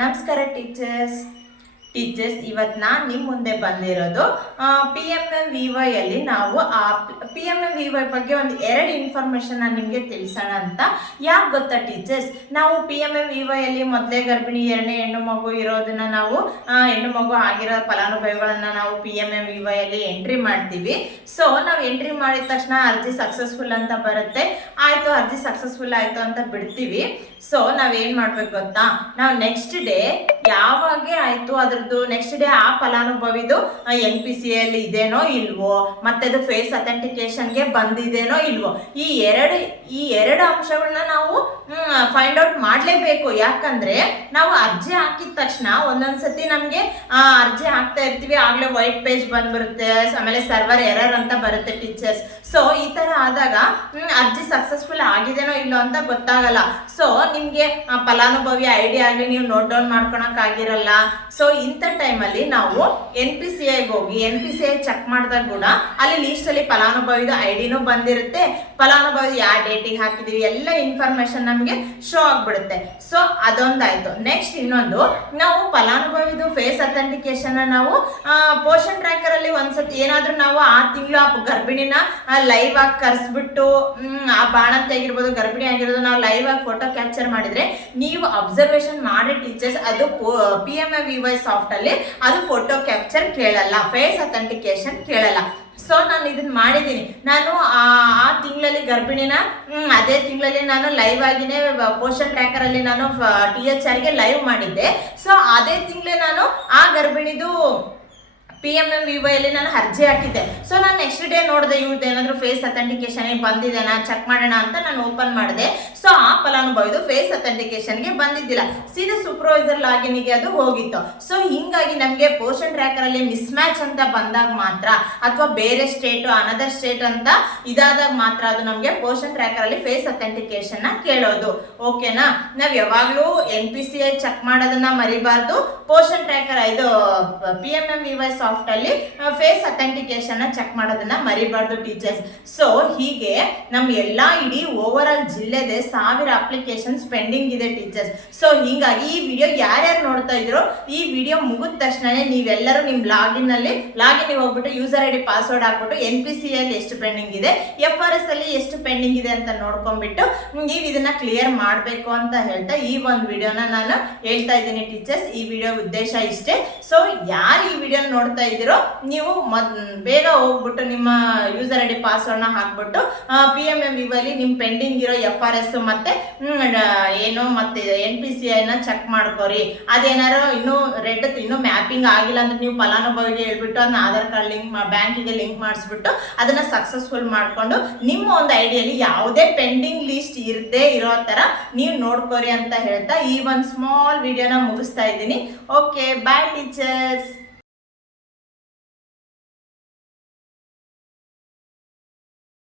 ನಮಸ್ಕಾರ ಟೀಚರ್ಸ್ ಇವತ್ತು ನಾನು ನಿಮ್ಮ ಮುಂದೆ ಬಂದಿರೋದು PMMVY ಅಲ್ಲಿ ನಾವು PMMVY ಬಗ್ಗೆ ಒಂದು ಎರಡು ಇನ್ಫಾರ್ಮೇಷನ್ ನಾನು ನಿಮಗೆ ತಿಳಿಸೋಣ ಅಂತ. ಯಾಕೆ ಗೊತ್ತಾ ಟೀಚರ್ಸ್, ನಾವು PMMVY ಅಲ್ಲಿ ಮೊದಲೇ ಗರ್ಭಿಣಿ, ಎರಡನೇ ಹೆಣ್ಣು ಮಗು ಇರೋದನ್ನ ನಾವು ಹೆಣ್ಣು ಮಗು ಆಗಿರೋ ಫಲಾನುಭವಿಗಳನ್ನ ನಾವು PMMVY ಅಲ್ಲಿ ಎಂಟ್ರಿ ಮಾಡ್ತೀವಿ. ಸೊ ನಾವು ಎಂಟ್ರಿ ಮಾಡಿದ ತಕ್ಷಣ ಅರ್ಜಿ ಸಕ್ಸಸ್ಫುಲ್ ಅಂತ ಬರುತ್ತೆ. ಆಯಿತು, ಅರ್ಜಿ ಸಕ್ಸಸ್ಫುಲ್ ಆಯಿತು ಅಂತ ಬಿಡ್ತೀವಿ. ಸೊ ನಾವೇನು ಮಾಡ್ಬೇಕು ಗೊತ್ತಾ, ನಾವು ನೆಕ್ಸ್ಟ್ ಡೇ ಯಾವಾಗ ಆಯಿತು ಅದ್ರದ್ದು ನೆಕ್ಸ್ಟ್ ಡೇ ಆ ಫಲಾನುಭವಿದು NPC ಅಲ್ಲಿ ಇದೇನೋ ಇಲ್ವೋ, ಮತ್ತೆ ಅದು ಫೇಸ್ ಅಥೆಂಟಿಕೇಶನ್ಗೆ ಬಂದಿದೇನೋ ಇಲ್ವೋ, ಈ ಎರಡು ಅಂಶಗಳನ್ನ ನಾವು ಫೈಂಡ್ ಔಟ್ ಮಾಡಲೇಬೇಕು. ಯಾಕಂದ್ರೆ ನಾವು ಅರ್ಜಿ ಹಾಕಿದ ತಕ್ಷಣ ಒಂದೊಂದ್ಸತಿ ನಮಗೆ ಅರ್ಜಿ ಹಾಕ್ತಾ ಇರ್ತೀವಿ, ಆಗ್ಲೇ ವೈಟ್ ಪೇಜ್ ಬಂದ್ಬಿಡುತ್ತೆ, ಆಮೇಲೆ ಸರ್ವರ್ ಎರರ್ ಅಂತ ಬರುತ್ತೆ ಟೀಚರ್ಸ್. ಸೊ ಈ ತರ ಆದಾಗ ಅರ್ಜಿ ಸಕ್ಸಸ್ಫುಲ್ ಆಗಿದೆನೋ ಇಲ್ಲೋ ಅಂತ ಗೊತ್ತಾಗಲ್ಲ. ಸೊ ನಿಮ್ಗೆ ಫಲಾನುಭವಿ ID ಆಗಲಿ ನೀವು ನೋಟ್ ಡೌನ್ ಮಾಡ್ಕೊಳಕ್ ಆಗಿರಲ್ಲ. ಸೊ ಇಂಥ ಟೈಮಲ್ಲಿ ನಾವು NPCIಗೆ ಹೋಗಿ NPCI ಚೆಕ್ ಮಾಡಿದಾಗ ಕೂಡ ಅಲ್ಲಿ ಲೀಸ್ಟ್ ಅಲ್ಲಿ ಫಲಾನುಭವಿದ IDನೂ ಬಂದಿರುತ್ತೆ, ಫಲಾನುಭವಿ ಯಾವ ಡೇಟಿಗೆ ಹಾಕಿದೀವಿ ಎಲ್ಲ ಇನ್ಫಾರ್ಮೇಶನ್ ನಮಗೆ ಶೋ ಆಗ್ಬಿಡುತ್ತೆ. ಸೊ ಅದೊಂದಾಯ್ತು. ನೆಕ್ಸ್ಟ್ ಇನ್ನೊಂದು, ನಾವು ಫಲಾನುಭವಿದು ಫೇಸ್ ಅಥೆಂಟಿಕೇಶನ್ ನಾವು ಪೋಷನ್ ಟ್ರ್ಯಾಕರ್ ಅಲ್ಲಿ ಒಂದ್ಸತಿ ಏನಾದ್ರೂ ನಾವು ಆ ತಿಂಗಳು ಆ ಗರ್ಭಿಣಿನ ಲೈವ್ ಆಗಿ ಕರ್ಸ್ಬಿಟ್ಟು ಆ ಬಾಣ ತೆಗಿರ್ಬೋದು, ಗರ್ಭಿಣಿ ಆಗಿರೋದು ನಾವು ಲೈವ್ ಆಗಿ ಫೋಟೋ ಕ್ಯಾಪ್ಚರ್ ಮಾಡಿದ್ರೆ ನೀವು ಅಬ್ಸರ್ವೇಷನ್ ಮಾಡಿ ಟೀಚರ್ಸ್, ಅದು PMMVY ಸಾಫ್ಟ್ ಅಲ್ಲಿ ಅದು ಫೋಟೋ ಕ್ಯಾಪ್ಚರ್ ಕೇಳಲ್ಲ, ಫೇಸ್ ಅಥೆಂಟಿಕೇಶನ್ ಕೇಳಲ್ಲ. ಸೊ ನಾನು ಇದನ್ನ ಮಾಡಿದ್ದೀನಿ. ನಾನು ಆ ತಿಂಗಳಲ್ಲಿ ಗರ್ಭಿಣಿನ ಅದೇ ತಿಂಗಳಲ್ಲಿ ನಾನು ಲೈವ್ ಆಗಿನೇ ಪೋಷನ್ ಟ್ರ್ಯಾಕರ್ ಅಲ್ಲಿ ನಾನು THRಗೆ ಲೈವ್ ಮಾಡಿದ್ದೆ. ಸೊ ಅದೇ ತಿಂಗಳೇ ನಾನು ಆ ಗರ್ಭಿಣಿದು PMMVY ಅಲ್ಲಿ ನಾನು ಅರ್ಜಿ ಹಾಕಿದ್ದೆ. ಸೊ ನಾನು ನೆಕ್ಸ್ಟ್ ಡೇ ನೋಡಿದೆ ಇವ್ರದ್ದು ಏನಾದರೂ ಫೇಸ್ ಅಥೆಂಟಿಕೇಶನ್ ಬಂದಿದೆನಾ ಚೆಕ್ ಮಾಡೋಣ ಅಂತ ನಾನು ಓಪನ್ ಮಾಡಿದೆ. ಸೊ ಆ ಫಲಾನುಭವಿದು ಫೇಸ್ ಅಥೆಂಟಿಕೇಶನ್ಗೆ ಬಂದಿದ್ದಿಲ್ಲ, ಸೀದಾ ಸೂಪರ್ವೈಸರ್ ಲಾಗಿನ್ಗೆ ಅದು ಹೋಗಿತ್ತು. ಸೊ ಹಿಂಗಾಗಿ ನಮಗೆ ಪೋಷನ್ ಟ್ರ್ಯಾಕರ್ ಅಲ್ಲಿ ಮಿಸ್ ಮ್ಯಾಚ್ ಅಂತ ಬಂದಾಗ ಮಾತ್ರ, ಅಥವಾ ಬೇರೆ ಸ್ಟೇಟ್ ಅನದರ್ ಸ್ಟೇಟ್ ಅಂತ ಇದಾದಾಗ ಮಾತ್ರ ಅದು ನಮಗೆ ಪೋಷನ್ ಟ್ರ್ಯಾಕರ್ ಅಲ್ಲಿ ಫೇಸ್ ಅಥೆಂಟಿಕೇಶನ್ ಕೇಳೋದು. ಓಕೆನಾ? ನಾವು ಯಾವಾಗಲೂ NPCI ಚೆಕ್ ಮಾಡೋದನ್ನ ಮರಿಬಾರ್ದು. ಪೋಷನ್ ಟ್ರ್ಯಾಕರ್ ಇದು PMMVY ಸಾಫ್ಟ್ ಅಲ್ಲಿ ಫೇಸ್ ಅಥೆಂಟಿಕೇಶನ್ ಚೆಕ್ ಮಾಡೋದನ್ನ ಮರಿಬಾರ್ದು ಟೀಚರ್ಸ್. ಸೊ ಹೀಗೆ ನಮ್ ಎಲ್ಲಾ ಇಡೀ ಓವರ್ ಆಲ್ ಜಿಲ್ಲೆದೆ 1000 ಅಪ್ಲಿಕೇಶನ್ಸ್ ಪೆಂಡಿಂಗ್ ಇದೆ ಟೀಚರ್ಸ್. ಸೊ ಹಿಂಗಾಗಿ ಈ ವಿಡಿಯೋ ಯಾರ್ಯಾರು ನೋಡ್ತಾ ಇದ್ರು, ಈ ವಿಡಿಯೋ ಮುಗಿದ ತಕ್ಷಣ ನೀವೆಲ್ಲರೂ ನಿಮ್ ಲಾಗಿನ್ ಹೋಗ್ಬಿಟ್ಟು ಯೂಸರ್ ID ಪಾಸ್ವರ್ಡ್ ಹಾಕ್ಬಿಟ್ಟು NPCI ಅಲ್ಲಿ ಎಷ್ಟು ಪೆಂಡಿಂಗ್ ಇದೆ, FRS ಅಲ್ಲಿ ಎಷ್ಟು ಪೆಂಡಿಂಗ್ ಇದೆ ಅಂತ ನೋಡ್ಕೊಂಡ್ಬಿಟ್ಟು ನೀವು ಇದನ್ನ ಕ್ಲಿಯರ್ ಮಾಡಬೇಕು ಅಂತ ಹೇಳ್ತಾ ಈ ಒಂದು ವಿಡಿಯೋನ ನಾನು ಹೇಳ್ತಾ ಇದ್ದೀನಿ ಟೀಚರ್ಸ್. ಈ ವಿಡಿಯೋ ಉದ್ದೇಶ ಇಷ್ಟೇ. ಸೊ ಯಾರು ಈ ವಿಡಿಯೋ ನೋಡ್ತಾ ಇದ್ದೀರೋ ನೀವು ಬೇಗ ಹೋಗ್ಬಿಟ್ಟು ನಿಮ್ಮ ಯೂಸರ್ ID ಪಾಸ್ವರ್ಡ್ನ ಹಾಕ್ಬಿಟ್ಟು PMMVY ಅಲ್ಲಿ ನಿಮ್ ಪೆಂಡಿಂಗ್ ಇರೋ FRS ಮತ್ತೆ ಮತ್ತೆ NPCI ನ ಚೆಕ್ ಮಾಡ್ಕೋರಿ. ಅದೇನಾರು ಇನ್ನೂ ರೆಡ್ ಇನ್ನೂ ಮ್ಯಾಪಿಂಗ್ ಆಗಿಲ್ಲ ಅಂದ್ರೆ ನೀವು ಫಲಾನುಭವಿಗೆ ಹೇಳ್ಬಿಟ್ಟು ಅದನ್ನ ಆಧಾರ್ ಕಾರ್ಡ್ ಲಿಂಕ್ ಬ್ಯಾಂಕಿಗೆ ಲಿಂಕ್ ಮಾಡಿಸ್ಬಿಟ್ಟು ಅದನ್ನ ಸಕ್ಸಸ್ಫುಲ್ ಮಾಡ್ಕೊಂಡು ನಿಮ್ಮ ಒಂದು ಐಡಿಯಲ್ಲಿ ಯಾವುದೇ ಪೆಂಡಿಂಗ್ ಲಿಸ್ಟ್ ಇರದೇ ಇರೋ ತರ ನೀವು ನೋಡ್ಕೋರಿ ಅಂತ ಹೇಳ್ತಾ ಈ ಒಂದು ಸ್ಮಾಲ್ ವಿಡಿಯೋನ ಮುಗಿಸ್ತಾ ಇದ್ದೀನಿ. ಓಕೆ, ಬಾಯ್ ಟೀಚರ್ಸ್.